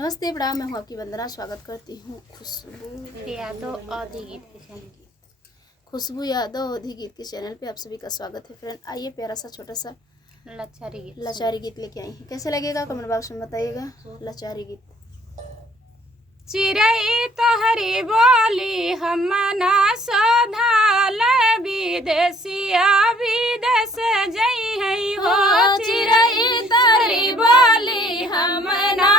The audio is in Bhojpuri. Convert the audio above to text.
नमस्ते प्रणाम, मैं हूँ आपकी वंदना। स्वागत करती हूँ खुशबू यादव अवधि गीत के चैनल खुशबू यादव अवधि गीत के चैनल पे आप सभी का स्वागत है। फ्रेंड, आइए प्यारा सा छोटा सा लाचारी गीत लेके आई हैं। कैसे लगेगा कमेंट बॉक्स में बताइएगा। लाचारी गीत। चिरई तोहरी बोली हम ना सोधाल विदेशिया विदेश जई है हो। चिरई तोहरी बोली हम ना